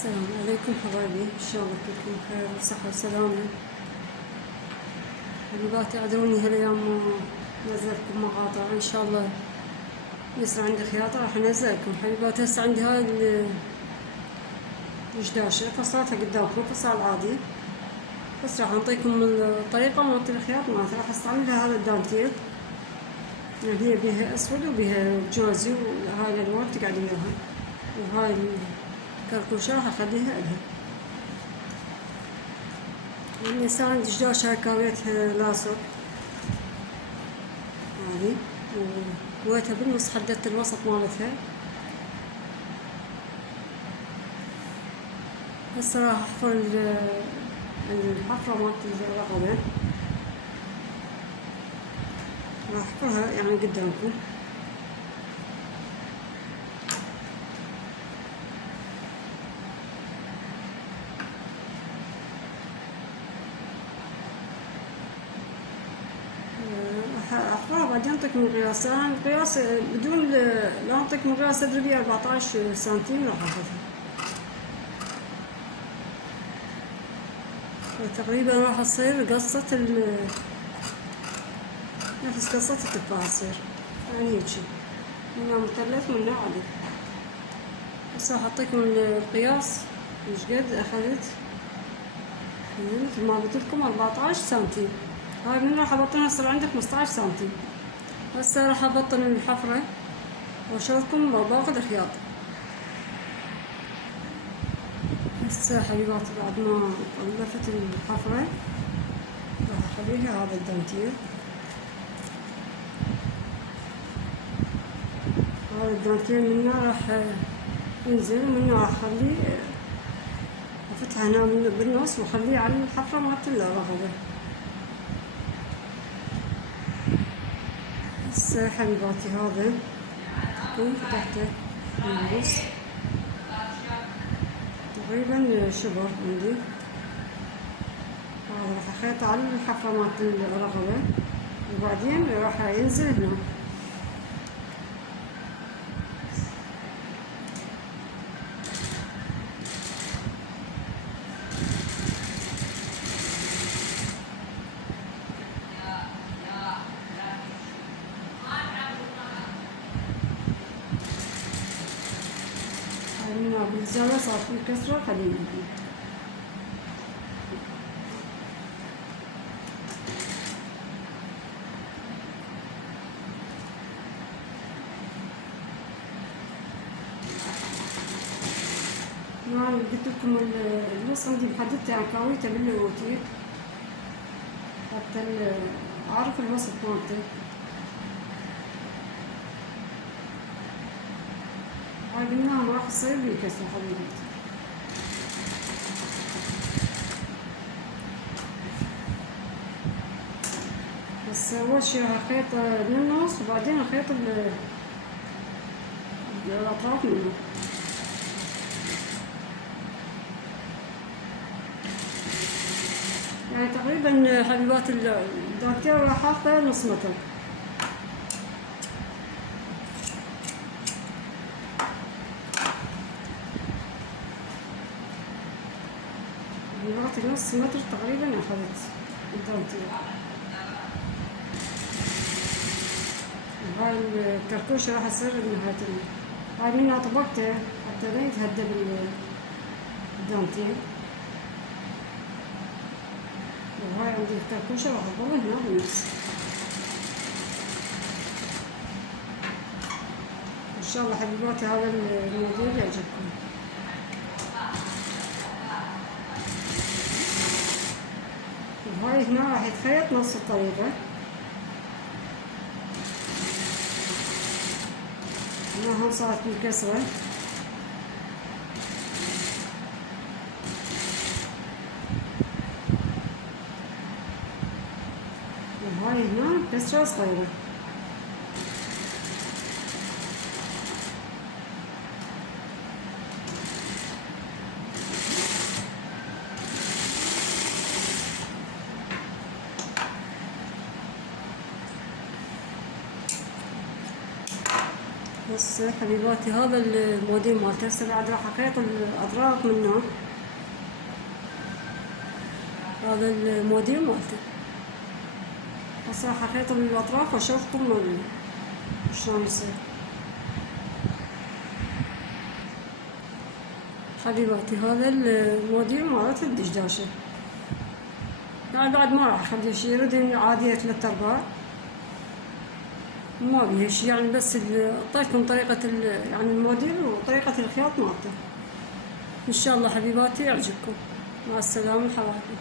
السلام عليكم حبايبي، ان شاء الله كلكم بخير وصحة وسلامة. حبيباتي اعذروني هالايام نزلتكم مقاطع، ان شاء الله يصير عندي خياطة راح انزلكم. حبيباتي هسه عندي هاي الجداشة فصلتها قدامكم فصال عادي، بس راح انطيكم الطريقة مالت الخياط مالتها. راح استعمل لها هذا الدانتيل، يعني هي بيها اسود وبيها جوزي وهاي الالوان تقعد وياها، وهاي الكركوشة راح اخليها الها. يعني هسه عندي جداشة كاويتها لاصق هذي، وكويتها بالنص، حددت الوسط مالتها. هسه راح احفر الحفرة مالت الرقبة، راح احفرها يعني قدامكم. احفرها بعدين انطيكم القياس. انا القياس بدون لا انطيكم القياس تدريبية 14 سنتيم راح اخذها. تقريبا راح تصير قصة نفس قصة التفاح تصير، يعني هيجي منها مثلث منها عدل. هسه راح اعطيكم القياس مش قد اخذت، مثل ما قلت لكم 14 سنتيم. هاي من راح ابطنها تصير عندي 15 سنتيم. هسه راح ابطن الحفرة واشوفكم باقي الخياطة. هسه حبيباتي بعد ما طلفت الحفرة راح اخليها هذا الدانتيل. هذا الدانتيل منه راح ينزل، ومنه راح اخليه افتحه هنا بالنص واخليه على الحفرة مالت الرقبة. هسه حبيباتي هذا فتحته بالنص تقريبا شبر عندي. هذا راح اخيطه على الحفرة مالت الرقبة، وبعدين راح ينزل هنا. هنا بالزاوية صار في كسرة خلينا أنا قلت لكم النص عندي محددته، يعني كاويته بالوتير حتى أعرف الوسط مالته. هاي قلناها راح تصير بالكسرة حبيبتي. بس أول شي راح أخيط من النص وبعدين أخيط الأطراف منه. يعني تقريبا حبيبات الدانتيل راح اخذه نص متر. حبيباتي نص متر تقريبا اخذت الدانتيل. وهاي الكركوشة راح تصير بنهاية هاي منها طبقته حتى لا يتهدى الدانتيل. وهاي عندي الكركوشة راح تظل هنا بالنص. ان شاء الله حبيباتي هذا الموديل يعجبكم. وهاي هنا راح يتخيط نفس الطريقة. هنا هم صارت بالكسرة، وهاي هنا كسرة صغيرة. بس حبيباتي هذا الموديل مالته. هسه بعد راح اخيط الاطراف منه. هذا الموديل مالته. هسه راح اخيط الاطراف واشوفكم شلون يصير. حبيباتي هذا الموديل مالت الدشداشة. يعني بعد ما راح اخلي شي، يريد عادية 3/4 ما بيها شي، يعني بس اعطيتكم طريقة يعني الموديل وطريقة الخياط مالته. ان شاء الله حبيباتي يعجبكم. مع السلامة حبايبي.